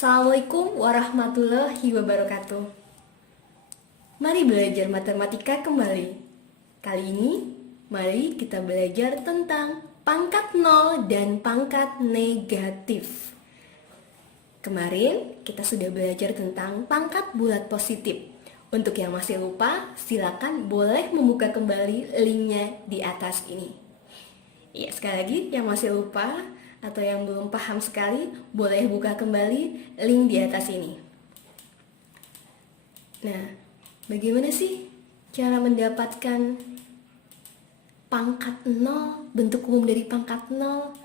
Assalamualaikum warahmatullahi wabarakatuh. Mari belajar matematika kembali. Kali ini, mari kita belajar tentang pangkat nol dan pangkat negatif. Kemarin, kita sudah belajar tentang pangkat bulat positif. Untuk yang masih lupa, silakan boleh membuka kembali linknya di atas ini. Ya, sekali lagi, yang masih lupa atau yang belum paham sekali, boleh buka kembali link di atas ini. Nah, bagaimana sih cara mendapatkan pangkat 0, bentuk umum dari pangkat 0?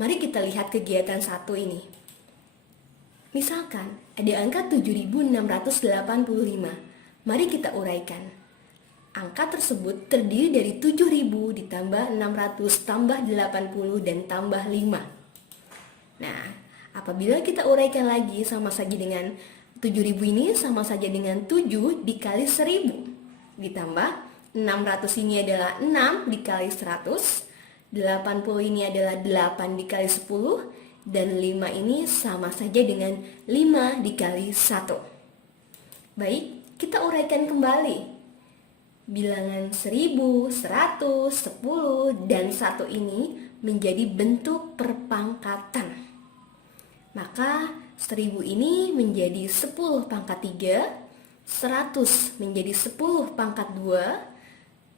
Mari kita lihat kegiatan satu ini. Misalkan ada angka 7685. Mari kita uraikan. Angka tersebut terdiri dari 7000 ditambah 600 tambah 80 dan tambah 5. Nah, apabila kita uraikan lagi sama saja dengan 7000 ini sama saja dengan 7 dikali 1000. Ditambah 600 ini adalah 6 dikali 100. 80 ini adalah 8 dikali 10. Dan 5 ini sama saja dengan 5 dikali 1. Baik, kita uraikan kembali. Bilangan 1000, 100, 10, dan 1 ini menjadi bentuk perpangkatan. Maka 1000 ini menjadi 10 pangkat 3, 100 menjadi 10 pangkat 2,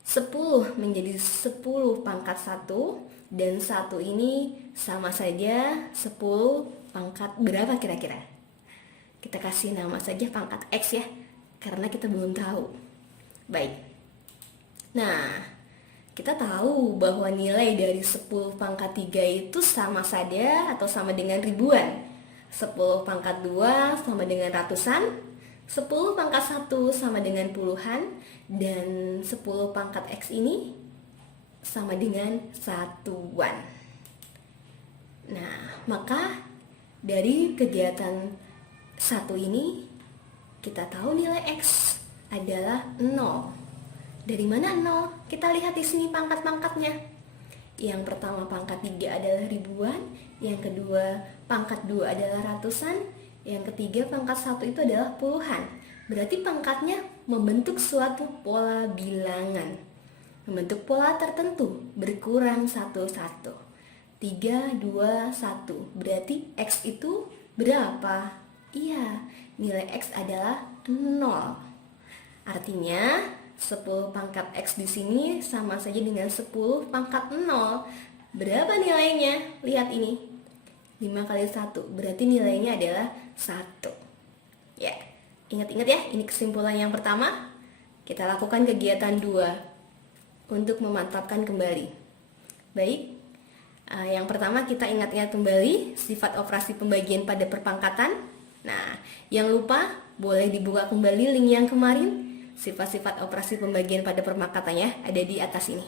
10 menjadi 10 pangkat 1, dan 1 ini sama saja 10 pangkat berapa kira-kira? Kita kasih nama saja pangkat X ya, karena kita belum tahu. Baik. Nah, kita tahu bahwa nilai dari 10 pangkat 3 itu sama saja atau sama dengan ribuan. 10 pangkat 2 sama dengan ratusan, 10 pangkat 1 sama dengan puluhan, dan 10 pangkat X ini sama dengan satuan. Nah, maka dari kegiatan satu ini kita tahu nilai X adalah 0. Dari mana 0? Kita lihat di sini pangkat-pangkatnya. Yang pertama pangkat 3 adalah ribuan, yang kedua pangkat 2 adalah ratusan, yang ketiga pangkat 1 itu adalah puluhan. Berarti pangkatnya membentuk suatu pola bilangan. Membentuk pola tertentu, berkurang 1-1. 3, 2, 1. Berarti X itu berapa? Iya, nilai X adalah 0. Artinya 10 pangkat X di sini sama saja dengan 10 pangkat 0. Berapa nilainya? Lihat ini. 5 kali 1. Berarti nilainya adalah 1. Ya, ingat-ingat ya, ini kesimpulan yang pertama. Kita lakukan kegiatan 2 untuk memantapkan kembali. Baik, yang pertama kita ingat-ingat kembali sifat operasi pembagian pada perpangkatan. Nah, yang lupa boleh dibuka kembali link yang kemarin. Sifat-sifat operasi pembagian pada perpangkatannya ada di atas ini.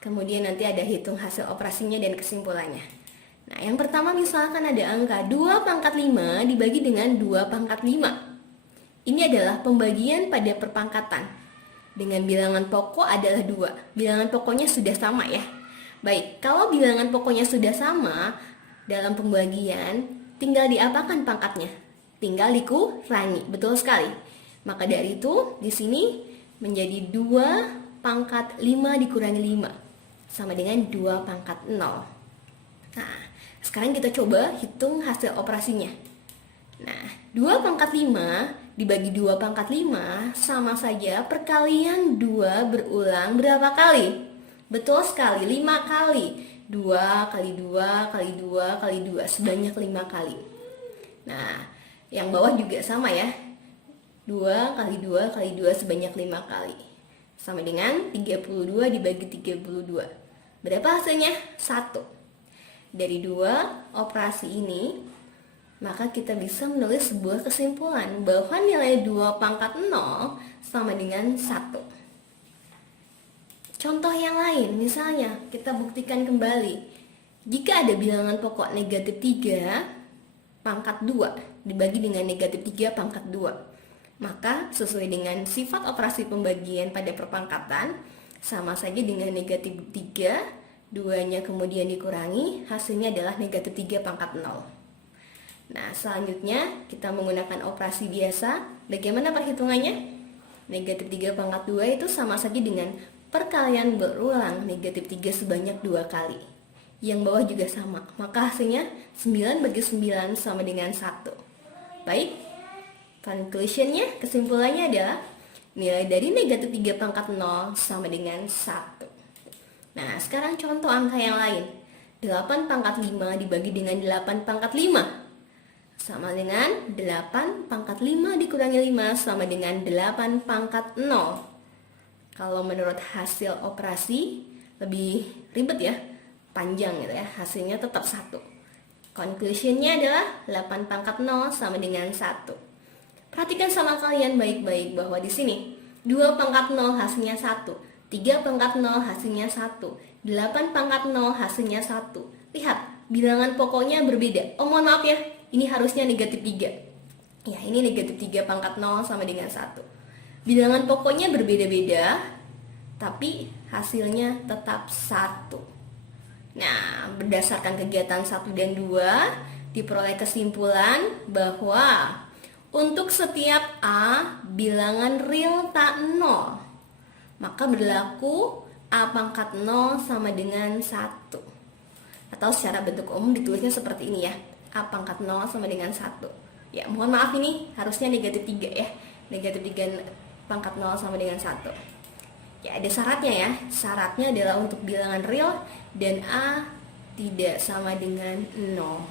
Kemudian nanti ada hitung hasil operasinya dan kesimpulannya. Nah, yang pertama misalkan ada angka 2 pangkat 5 dibagi dengan 2 pangkat 5. Ini adalah pembagian pada perpangkatan. Dengan bilangan pokok adalah 2. Bilangan pokoknya sudah sama ya. Baik, kalau bilangan pokoknya sudah sama, dalam pembagian tinggal diapakan pangkatnya? Tinggal dikurangi, betul sekali. Maka dari itu, di sini menjadi 2 pangkat 5 dikurangi 5. Sama dengan 2 pangkat 0. Nah, sekarang kita coba hitung hasil operasinya. Nah, 2 pangkat 5 dibagi 2 pangkat 5 sama saja perkalian 2 berulang berapa kali? Betul sekali, 5 kali. 2 kali 2 kali 2 kali 2, sebanyak 5 kali. Nah, yang bawah juga sama ya. 2 kali 2 kali 2 sebanyak 5 kali. Sama dengan 32 dibagi 32. Berapa hasilnya? 1. Dari 2 operasi ini, maka kita bisa menulis sebuah kesimpulan bahwa nilai 2 pangkat 0 sama dengan 1. Contoh yang lain, misalnya kita buktikan kembali. Jika ada bilangan pokok negatif 3 pangkat 2 dibagi dengan negatif 3 pangkat 2. Maka sesuai dengan sifat operasi pembagian pada perpangkatan sama saja dengan negatif 3, 2-nya kemudian dikurangi, hasilnya adalah negatif 3 pangkat 0. Nah, selanjutnya kita menggunakan operasi biasa. Bagaimana perhitungannya? Negatif 3 pangkat 2 itu sama saja dengan perkalian berulang negatif 3 sebanyak 2 kali. Yang bawah juga sama. Maka hasilnya 9 bagi 9 sama dengan 1. Baik, conclusionnya, kesimpulannya adalah nilai dari negatif 3 pangkat 0 sama dengan 1. Nah, sekarang contoh angka yang lain. 8 pangkat 5 dibagi dengan 8 pangkat 5 sama dengan 8 pangkat 5 dikurangi 5 sama dengan 8 pangkat 0. Kalau menurut hasil operasi lebih ribet ya, panjang gitu ya, hasilnya tetap 1. Conclusionnya adalah 8 pangkat 0 sama dengan 1. Perhatikan sama kalian baik-baik bahwa di sini 2 pangkat 0 hasilnya 1, 3 pangkat 0 hasilnya 1, 8 pangkat 0 hasilnya 1. Lihat, bilangan pokoknya berbeda. Oh, mohon maaf ya, ini harusnya negatif 3. Ya, ini negatif 3 pangkat 0 sama dengan 1. Bilangan pokoknya berbeda-beda, tapi hasilnya tetap 1. Nah, berdasarkan kegiatan 1 dan 2, diperoleh kesimpulan bahwa untuk setiap A bilangan real tak 0, maka berlaku A pangkat 0 sama dengan 1. Atau secara bentuk umum ditulisnya seperti ini ya, A pangkat 0 sama dengan 1. Ya, mohon maaf ini harusnya negatif 3 ya. Negatif 3 pangkat 0 sama dengan 1. Ya, ada syaratnya ya. Syaratnya adalah untuk bilangan real dan A tidak sama dengan 0.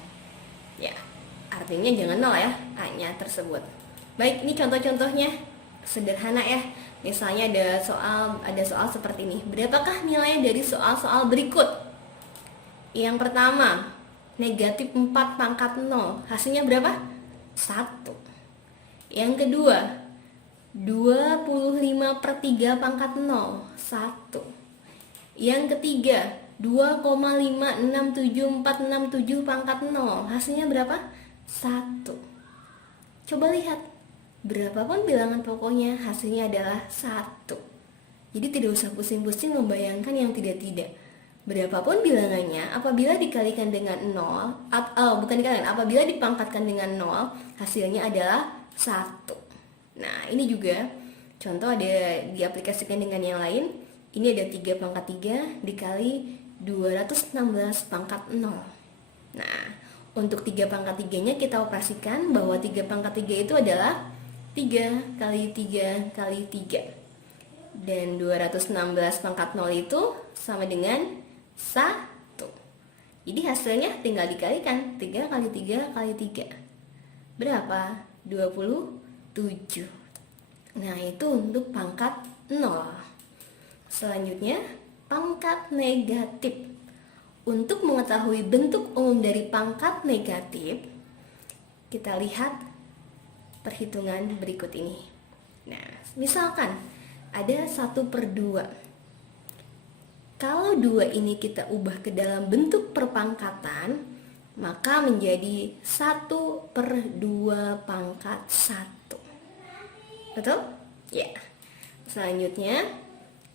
Ya, artinya jangan 0 ya, A-nya tersebut. Baik, ini contoh-contohnya sederhana ya. Misalnya ada soal seperti ini. Berapakah nilai dari soal-soal berikut? Yang pertama, negatif 4 pangkat 0. Hasilnya berapa? 1. Yang kedua, 25/3 pangkat 0. 1. Yang ketiga, 2,567467 pangkat 0. Hasilnya berapa? 1. Coba lihat, berapapun bilangan pokoknya hasilnya adalah 1. Jadi tidak usah pusing-pusing membayangkan yang tidak-tidak. Berapapun bilangannya, apabila dikalikan dengan 0, apabila dipangkatkan dengan 0, hasilnya adalah 1. Nah, ini juga contoh ada diaplikasikan dengan yang lain. Ini ada 3 pangkat 3 dikali 216 pangkat 0. Nah, untuk 3 pangkat 3-nya kita operasikan bahwa 3 pangkat 3 itu adalah 3 kali 3 kali 3. Dan 216 pangkat 0 itu sama dengan 1. Jadi hasilnya tinggal dikalikan 3 kali 3 kali 3. Berapa? 27. Nah, itu untuk pangkat 0. Selanjutnya, pangkat negatif. Untuk mengetahui bentuk umum dari pangkat negatif, kita lihat perhitungan berikut ini. Nah, misalkan ada 1/2. Kalau 2 ini kita ubah ke dalam bentuk perpangkatan, maka menjadi 1/2 pangkat 1. Betul? Ya. Selanjutnya,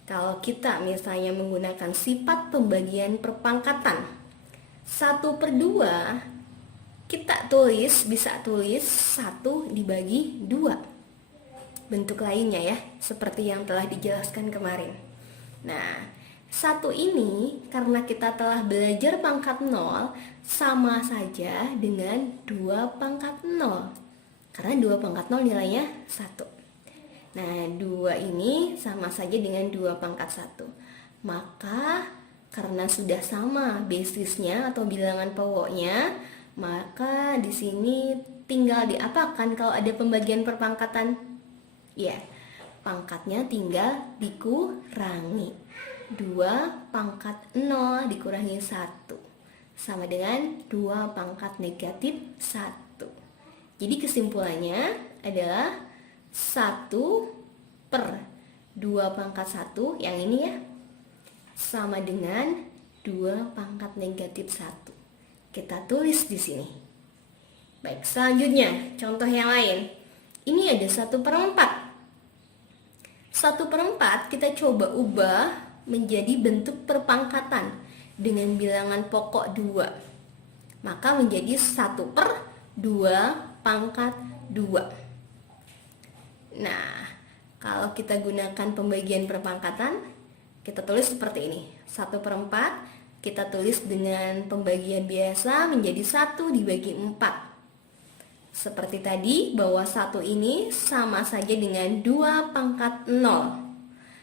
kalau kita misalnya menggunakan sifat pembagian perpangkatan 1/2, kita bisa tulis 1 dibagi 2. Bentuk lainnya ya, seperti yang telah dijelaskan kemarin. Nah, 1 ini karena kita telah belajar pangkat 0 sama saja dengan 2 pangkat 0. Karena 2 pangkat 0 nilainya 1. Nah, 2 ini sama saja dengan 2 pangkat 1. Maka karena sudah sama basisnya atau bilangan pokoknya, maka di sini tinggal diapakan kalau ada pembagian perpangkatan? Ya, pangkatnya tinggal dikurangi. 2 pangkat 0 dikurangi 1 sama dengan 2 pangkat negatif 1. Jadi kesimpulannya adalah 1/2 pangkat 1 yang ini ya, sama dengan 2 pangkat negatif 1. Kita tulis di sini. Baik, selanjutnya contoh yang lain. Ini ada 1/4. 1/4 kita coba ubah menjadi bentuk perpangkatan dengan bilangan pokok 2. Maka menjadi 1/2 2 pangkat 2. Nah, kalau kita gunakan pembagian perpangkatan, kita tulis seperti ini. 1/4 kita tulis dengan pembagian biasa menjadi 1 dibagi 4. Seperti tadi, bahwa 1 ini sama saja dengan 2 pangkat 0.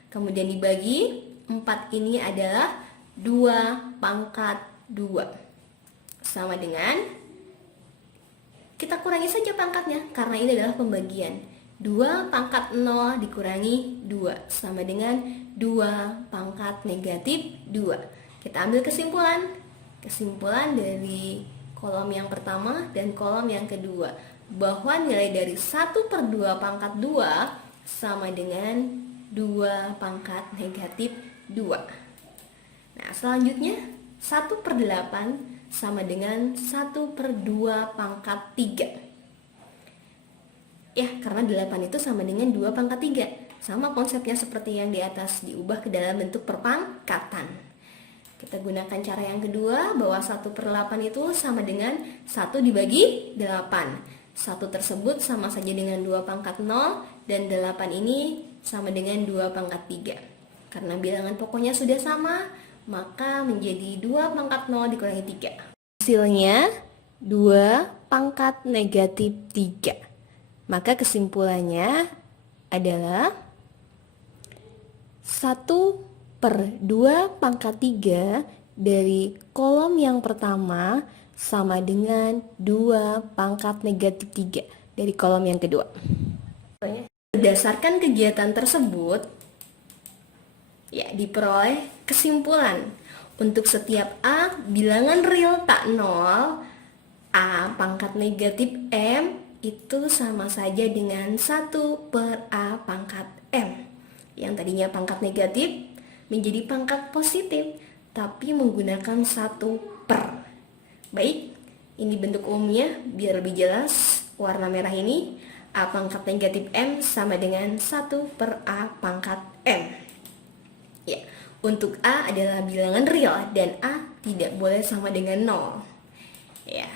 Kemudian dibagi 4 ini adalah 2 pangkat 2. Sama dengan, kita kurangi saja pangkatnya karena ini adalah pembagian. 2 pangkat 0 dikurangi 2 sama dengan 2 pangkat negatif 2. Kita ambil kesimpulan. Kesimpulan dari kolom yang pertama dan kolom yang kedua, bahwa nilai dari 1/2 pangkat 2 sama dengan 2 pangkat negatif 2. Nah, selanjutnya 1/8 sama dengan 1/2 pangkat 3. Ya, karena 8 itu sama dengan 2 pangkat 3. Sama konsepnya seperti yang di atas, diubah ke dalam bentuk perpangkatan. Kita gunakan cara yang kedua, bahwa 1/8 itu sama dengan 1 dibagi 8. 1 tersebut sama saja dengan 2 pangkat 0, dan 8 ini sama dengan 2 pangkat 3. Karena bilangan pokoknya sudah sama, maka menjadi 2 pangkat 0 dikurangi 3. Hasilnya 2 pangkat negatif 3. Maka kesimpulannya adalah 1/2 pangkat 3 dari kolom yang pertama sama dengan 2 pangkat negatif 3 dari kolom yang kedua. Berdasarkan kegiatan tersebut, ya, diperoleh kesimpulan untuk setiap A bilangan real tak 0, A pangkat negatif M itu sama saja dengan 1/A pangkat M. Yang tadinya pangkat negatif menjadi pangkat positif, tapi menggunakan 1/. Baik, ini bentuk umumnya biar lebih jelas. Warna merah ini, A pangkat negatif M sama dengan 1/A pangkat M. Ya, untuk A adalah bilangan real dan A tidak boleh sama dengan 0. Ya.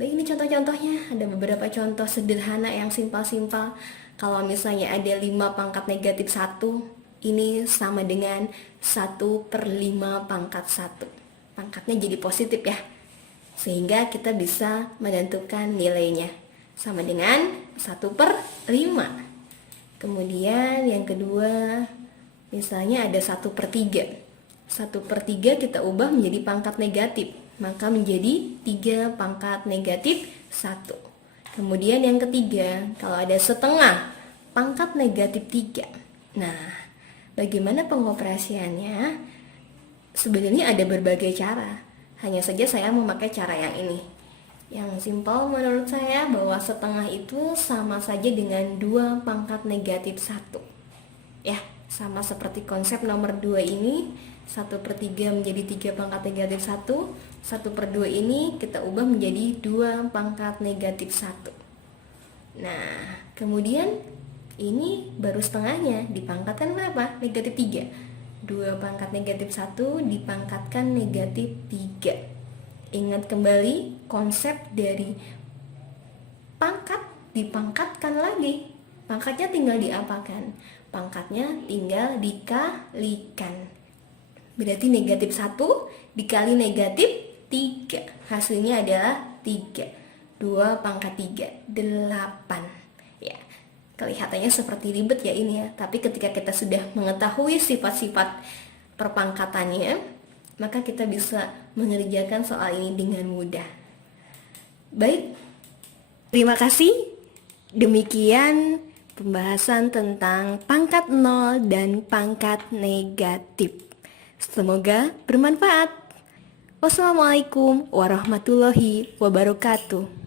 Baik, ini contoh-contohnya. Ada beberapa contoh sederhana yang simpel-simpel. Kalau misalnya ada 5 pangkat negatif 1, ini sama dengan 1/5 pangkat 1. Pangkatnya jadi positif ya. Sehingga kita bisa menentukan nilainya. Sama dengan 1/5. Kemudian yang kedua, misalnya ada 1/3. 1/3 kita ubah menjadi pangkat negatif, maka menjadi 3 pangkat negatif 1. Kemudian yang ketiga, kalau ada setengah pangkat negatif 3. Nah, bagaimana pengoperasiannya? Sebenarnya ada berbagai cara. Hanya saja saya memakai cara yang ini. Yang simpel menurut saya, bahwa setengah itu sama saja dengan 2 pangkat negatif 1. Ya, sama seperti konsep nomor 2 ini. 1/3 menjadi 3 pangkat negatif 1. 1/2 ini kita ubah menjadi 2 pangkat negatif 1. Nah, kemudian ini baru setengahnya, dipangkatkan berapa? Negatif 3. 2 pangkat negatif 1 dipangkatkan negatif 3. Ingat kembali konsep dari pangkat dipangkatkan lagi. Pangkatnya tinggal diapakan? Pangkatnya tinggal dikalikan. Berarti negatif 1 dikali negatif 3. Hasilnya adalah 3. 2 pangkat 3, 8. Ya, kelihatannya seperti ribet ya ini ya. Tapi ketika kita sudah mengetahui sifat-sifat perpangkatannya, maka kita bisa mengerjakan soal ini dengan mudah. Baik, terima kasih. Demikian pembahasan tentang pangkat 0 dan pangkat negatif. Semoga bermanfaat. Wassalamualaikum warahmatullahi wabarakatuh.